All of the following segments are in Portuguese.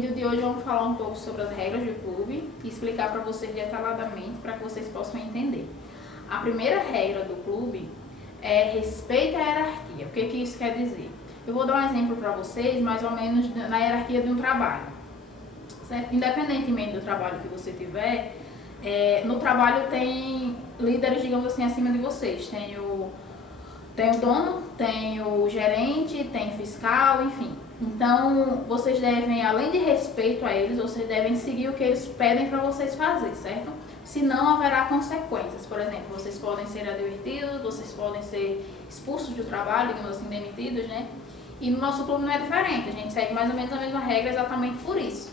vídeo de hoje vamos falar um pouco sobre as regras do clube e explicar para vocês detalhadamente para que vocês possam entender. A primeira regra do clube é respeito à hierarquia. O que isso quer dizer? Eu vou dar um exemplo para vocês, mais ou menos na hierarquia de um trabalho. Certo? Independentemente do trabalho que você tiver, no trabalho tem líderes, digamos assim, acima de vocês. Tem o dono, tem o gerente, tem fiscal, enfim. Então, vocês devem, além de respeito a eles, vocês devem seguir o que eles pedem para vocês fazer, certo? Senão haverá consequências. Por exemplo, vocês podem ser advertidos, vocês podem ser expulsos do trabalho, digamos assim, demitidos, né? E no nosso clube não é diferente, a gente segue mais ou menos a mesma regra exatamente por isso.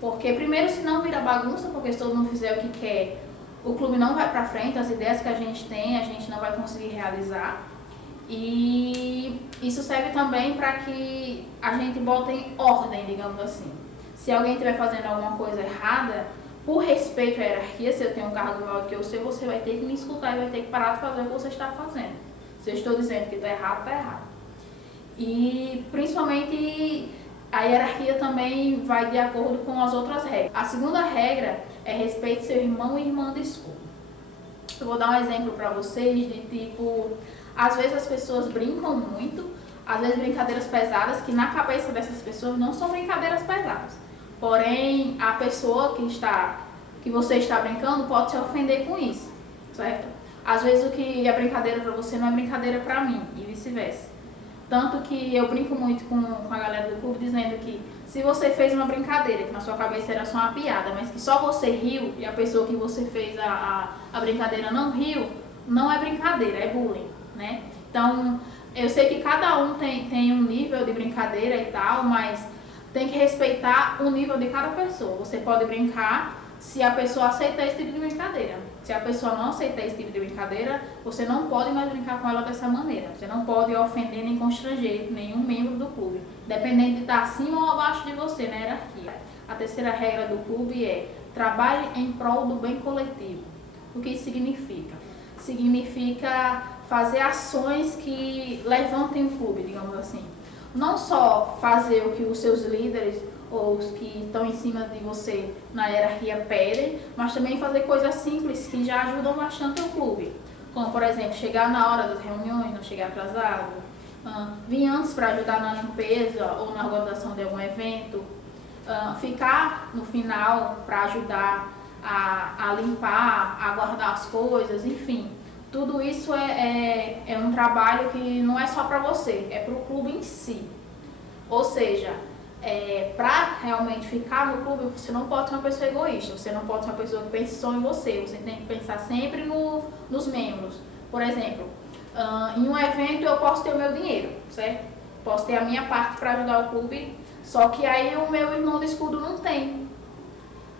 Porque primeiro, se não vira bagunça, porque se todo mundo fizer o que quer, o clube não vai para frente, as ideias que a gente tem, a gente não vai conseguir realizar. E isso serve também para que a gente bote em ordem, digamos assim. Se alguém estiver fazendo alguma coisa errada, por respeito à hierarquia, se eu tenho um cargo maior do que o seu, você vai ter que me escutar e vai ter que parar de fazer o que você está fazendo. Se eu estou dizendo que está errado, está errado. E principalmente a hierarquia também vai de acordo com as outras regras. A segunda regra é respeite seu irmão e irmã de escudo. Eu vou dar um exemplo para vocês de tipo, às vezes as pessoas brincam muito, às vezes brincadeiras pesadas, que na cabeça dessas pessoas não são brincadeiras pesadas. Porém, a pessoa que você está brincando pode se ofender com isso, certo? Às vezes o que é brincadeira para você não é brincadeira para mim e vice-versa. Tanto que eu brinco muito com a galera do clube dizendo que se você fez uma brincadeira, que na sua cabeça era só uma piada, mas que só você riu e a pessoa que você fez a brincadeira não riu, não é brincadeira, é bullying, né? Então, eu sei que cada um tem um nível de brincadeira e tal, mas tem que respeitar o nível de cada pessoa. Você pode brincar se a pessoa aceita esse tipo de brincadeira. Se a pessoa não aceita esse tipo de brincadeira, você não pode mais brincar com ela dessa maneira. Você não pode ofender nem constranger nenhum membro do clube, dependendo de estar acima ou abaixo de você na hierarquia. A terceira regra do clube é trabalhe em prol do bem coletivo. O que isso significa? Significa fazer ações que levantem o clube, digamos assim. Não só fazer o que os seus líderes ou os que estão em cima de você na hierarquia pedem, mas também fazer coisas simples que já ajudam bastante o clube. Como, por exemplo, chegar na hora das reuniões, não chegar atrasado, vir antes para ajudar na limpeza ou na organização de algum evento, ficar no final para ajudar a limpar, a guardar as coisas, enfim. Tudo isso é um trabalho que não é só para você, é para o clube em si. Ou seja, para realmente ficar no clube, você não pode ser uma pessoa egoísta, você não pode ser uma pessoa que pense só em você, você tem que pensar sempre nos membros. Por exemplo, em um evento eu posso ter o meu dinheiro, certo? Posso ter a minha parte para ajudar o clube, só que aí o meu irmão de escudo não tem.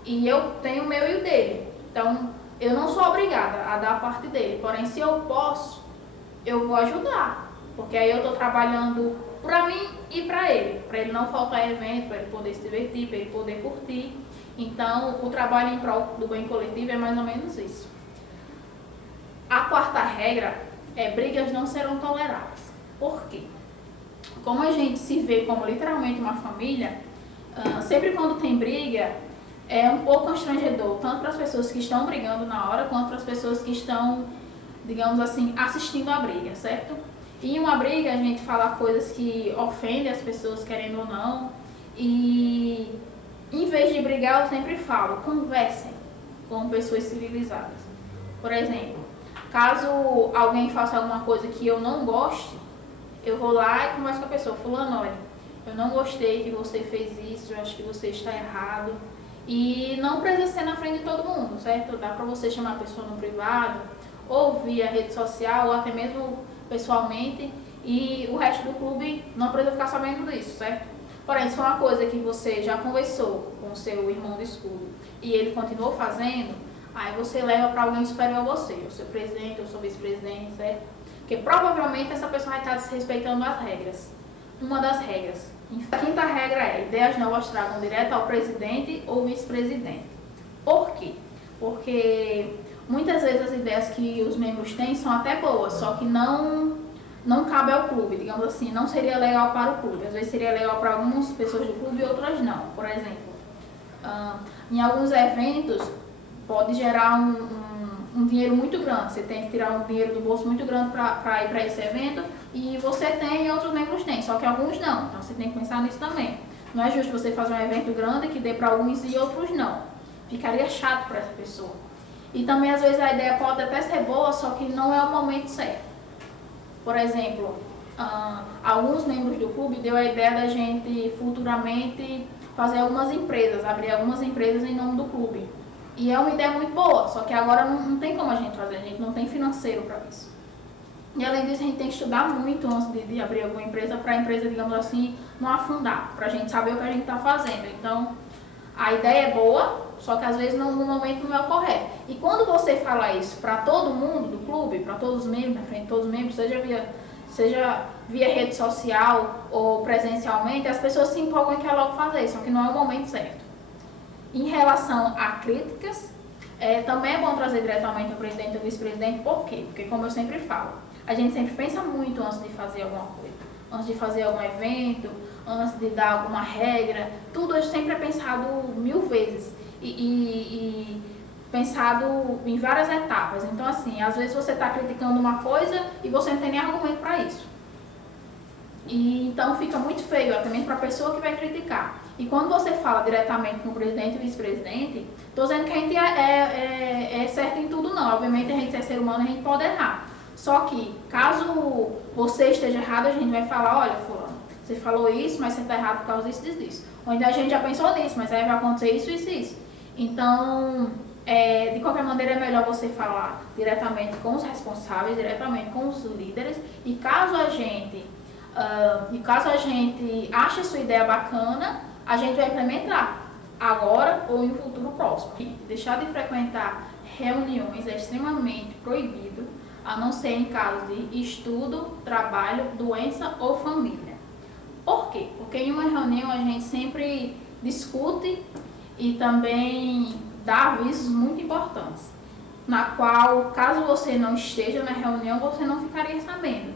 E eu tenho o meu e o dele. Então, eu não sou obrigada a dar a parte dele, porém, se eu posso, eu vou ajudar, porque aí eu estou trabalhando para mim e para ele não faltar evento, para ele poder se divertir, para ele poder curtir. Então, o trabalho em prol do bem coletivo é mais ou menos isso. A quarta regra é brigas não serão toleradas. Por quê? Como a gente se vê como literalmente uma família, sempre quando tem briga, é um pouco constrangedor, tanto para as pessoas que estão brigando na hora, quanto para as pessoas que estão, digamos assim, assistindo a briga, certo? E em uma briga a gente fala coisas que ofendem as pessoas, querendo ou não, e em vez de brigar eu sempre falo, conversem com pessoas civilizadas. Por exemplo, caso alguém faça alguma coisa que eu não goste, eu vou lá e converso com a pessoa, fulano, olha, eu não gostei que você fez isso, eu acho que você está errado. E não precisa ser na frente de todo mundo, certo? Dá pra você chamar a pessoa no privado, ou via rede social, ou até mesmo pessoalmente, e o resto do clube não precisa ficar sabendo disso, certo? Porém, se for uma coisa que você já conversou com o seu irmão de escudo e ele continuou fazendo, aí você leva para alguém superior a você, o seu presidente, ou o seu vice-presidente, certo? Porque provavelmente essa pessoa vai estar desrespeitando as regras. Uma das regras. A quinta regra é, ideias novas tragam direto ao presidente ou vice-presidente. Por quê? Porque muitas vezes as ideias que os membros têm são até boas, só que não não cabe ao clube, digamos assim, não seria legal para o clube. Às vezes seria legal para algumas pessoas do clube e outras não. Por exemplo, em alguns eventos pode gerar um dinheiro muito grande. Você tem que tirar um dinheiro do bolso muito grande para ir para esse evento, e você tem e outros membros têm, só que alguns não. Então você tem que pensar nisso também. Não é justo você fazer um evento grande que dê para alguns e outros não. Ficaria chato para essa pessoa. E também às vezes a ideia pode até ser boa, só que não é o momento certo. Por exemplo, alguns membros do clube deu a ideia da gente futuramente fazer algumas empresas, abrir algumas empresas em nome do clube. E é uma ideia muito boa, só que agora não tem como a gente fazer, a gente não tem financeiro para isso. E além disso, a gente tem que estudar muito antes de abrir alguma empresa, para a empresa, digamos assim, não afundar, para a gente saber o que a gente está fazendo. Então, a ideia é boa, só que às vezes no momento não é o correto. E quando você fala isso para todo mundo do clube, para todos os membros, na frente de todos os membros, seja via rede social ou presencialmente, as pessoas se empolgam e querem logo fazer, só que não é o momento certo. Em relação a críticas, também é bom trazer diretamente o presidente ou o vice-presidente. Por quê? Porque, como eu sempre falo, a gente sempre pensa muito antes de fazer alguma coisa, antes de fazer algum evento, antes de dar alguma regra, tudo sempre é pensado 1000 vezes e pensado em várias etapas. Então, assim, às vezes você está criticando uma coisa e você não tem nem argumento para isso. E então fica muito feio, até mesmo para a pessoa que vai criticar. E quando você fala diretamente com o presidente e o vice-presidente, estou dizendo que a gente é certo em tudo não. Obviamente a gente é ser humano e a gente pode errar. Só que, caso você esteja errado, a gente vai falar, olha, fulano, você falou isso, mas você está errado por causa disso, disso, disso. Ou então a gente já pensou nisso, mas aí vai acontecer isso, isso, isso. Então, de qualquer maneira, é melhor você falar diretamente com os responsáveis, diretamente com os líderes. E caso a gente ache a sua ideia bacana, a gente vai implementar agora ou em um futuro próximo. Deixar de frequentar reuniões é extremamente proibido, a não ser em caso de estudo, trabalho, doença ou família. Por quê? Porque em uma reunião a gente sempre discute e também dá avisos muito importantes, na qual, caso você não esteja na reunião, você não ficaria sabendo.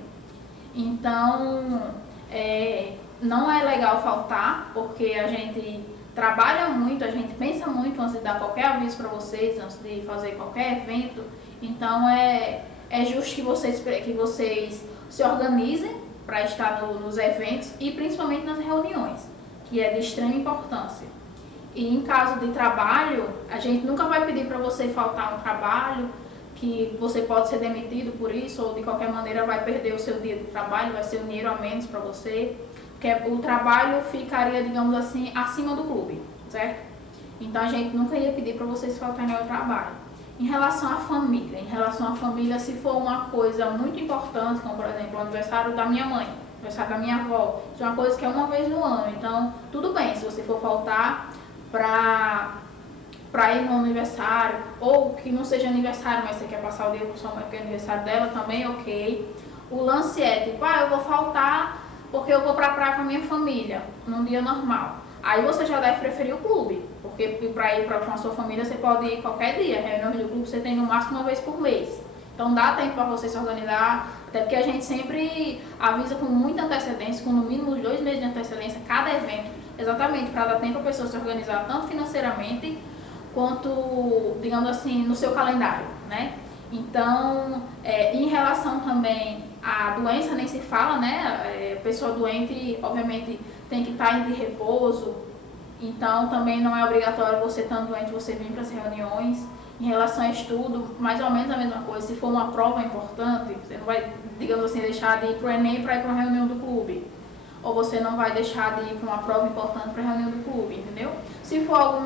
Então, não é legal faltar, porque a gente trabalha muito, a gente pensa muito antes de dar qualquer aviso para vocês, antes de fazer qualquer evento. Então, é justo que vocês se organizem para estar nos eventos e principalmente nas reuniões, que é de extrema importância. E em caso de trabalho, a gente nunca vai pedir para você faltar um trabalho, que você pode ser demitido por isso, ou de qualquer maneira vai perder o seu dia de trabalho, vai ser um dinheiro a menos para você, porque o trabalho ficaria, digamos assim, acima do clube, certo? Então a gente nunca ia pedir para vocês faltarem ao trabalho. Em relação à família, se for uma coisa muito importante, como por exemplo o aniversário da minha mãe, aniversário da minha avó, isso é uma coisa que é uma vez no ano, então tudo bem, se você for faltar para ir no aniversário, ou que não seja aniversário, mas você quer passar o dia com sua mãe porque é aniversário dela, também ok. O lance é tipo, eu vou faltar porque eu vou pra praia com a minha família, num dia normal. Aí você já deve preferir o clube, porque para ir com a sua família você pode ir qualquer dia, reuniões do clube você tem no máximo uma vez por mês. Então dá tempo para você se organizar, até porque a gente sempre avisa com muita antecedência, com no mínimo 2 meses de antecedência cada evento, exatamente para dar tempo a pessoa se organizar tanto financeiramente quanto, digamos assim, no seu calendário, né? Então, em relação também à doença, nem se fala, né? A pessoa doente, obviamente, tem que estar de repouso, então também não é obrigatório você estando doente você vir para as reuniões. Em relação a estudo, mais ou menos a mesma coisa. Se for uma prova importante, você não vai, digamos assim, deixar de ir para o Enem para ir para uma reunião do clube. Ou você não vai deixar de ir para uma prova importante para a reunião do clube, entendeu? Se for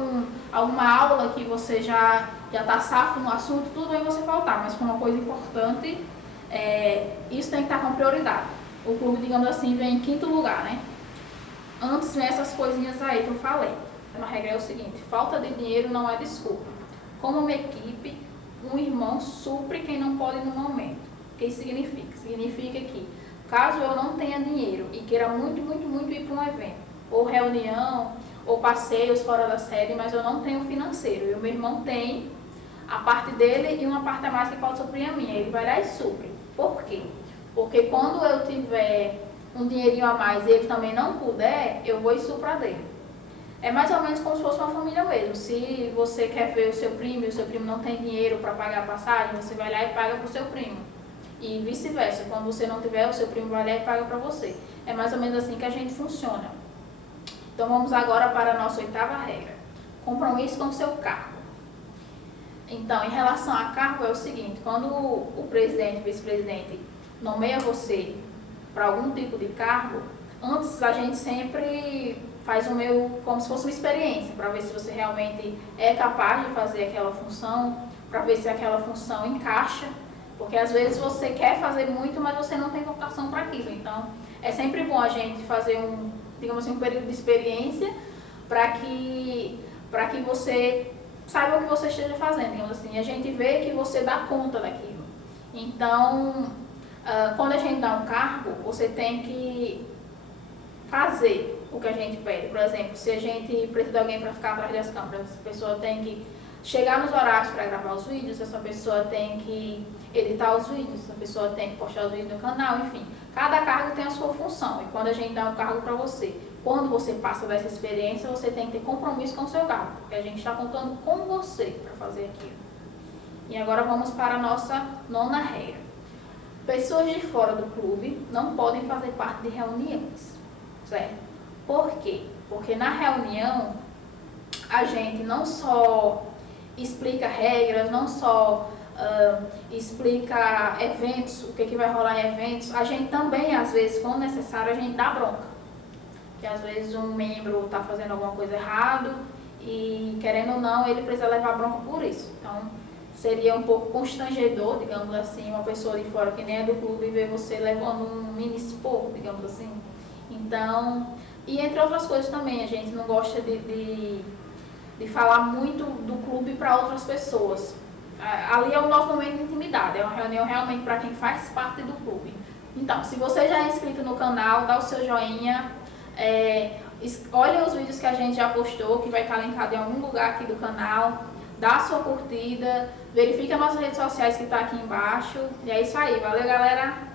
alguma aula que você já está safo no assunto, tudo bem você faltar, mas se for uma coisa importante, isso tem que estar com prioridade. O clube, digamos assim, vem em 5º lugar, né? Antes vem essas coisinhas aí que eu falei. Uma regra é o seguinte: falta de dinheiro não é desculpa. Como uma equipe, um irmão supre quem não pode no momento. O que isso significa? Significa que, caso eu não tenha dinheiro e queira muito, muito, muito ir para um evento, ou reunião, ou passeios fora da sede, mas eu não tenho financeiro, e o meu irmão tem a parte dele e uma parte a mais que pode suprir a minha, ele vai lá e supre. Por quê? Porque quando eu tiver um dinheirinho a mais e ele também não puder, eu vou e supro dele. É mais ou menos como se fosse uma família mesmo. Se você quer ver o seu primo e o seu primo não tem dinheiro para pagar a passagem, você vai lá e paga para o seu primo. E vice-versa, quando você não tiver, o seu primo vai lá e paga para você. É mais ou menos assim que a gente funciona. Então vamos agora para a nossa 8ª regra. Compromisso com o seu cargo. Então, em relação a cargo é o seguinte, quando o presidente, vice-presidente nomeia você para algum tipo de cargo, antes a gente sempre faz como se fosse uma experiência, para ver se você realmente é capaz de fazer aquela função, para ver se aquela função encaixa, porque às vezes você quer fazer muito, mas você não tem vocação para aquilo. Então, é sempre bom a gente fazer digamos assim, um período de experiência para que você saiba o que você esteja fazendo, digamos assim, a gente vê que você dá conta daquilo. Então, quando a gente dá um cargo, você tem que fazer o que a gente pede. Por exemplo, se a gente precisa de alguém para ficar atrás das câmeras, essa pessoa tem que chegar nos horários para gravar os vídeos, essa pessoa tem que editar os vídeos, essa pessoa tem que postar os vídeos no canal, enfim. Cada cargo tem a sua função. E quando a gente dá um cargo para você, quando você passa dessa experiência, você tem que ter compromisso com o seu cargo, porque a gente está contando com você para fazer aquilo. E agora vamos para a nossa 9ª regra. Pessoas de fora do clube não podem fazer parte de reuniões, certo? Por quê? Porque na reunião a gente não só explica regras, não só explica eventos, o que vai rolar em eventos, a gente também, às vezes, quando necessário, a gente dá bronca. Porque às vezes um membro está fazendo alguma coisa errado e, querendo ou não, ele precisa levar bronca por isso. Então, seria um pouco constrangedor, digamos assim, uma pessoa de fora que nem é do clube ver você levando um mini esporro, digamos assim. Então, e entre outras coisas também, a gente não gosta de falar muito do clube para outras pessoas. Ali é o nosso momento de intimidade, é uma reunião realmente para quem faz parte do clube. Então, se você já é inscrito no canal, dá o seu joinha, olha os vídeos que a gente já postou, que vai estar linkado em algum lugar aqui do canal, dá a sua curtida, verifica nossas redes sociais que está aqui embaixo, e é isso aí, valeu galera!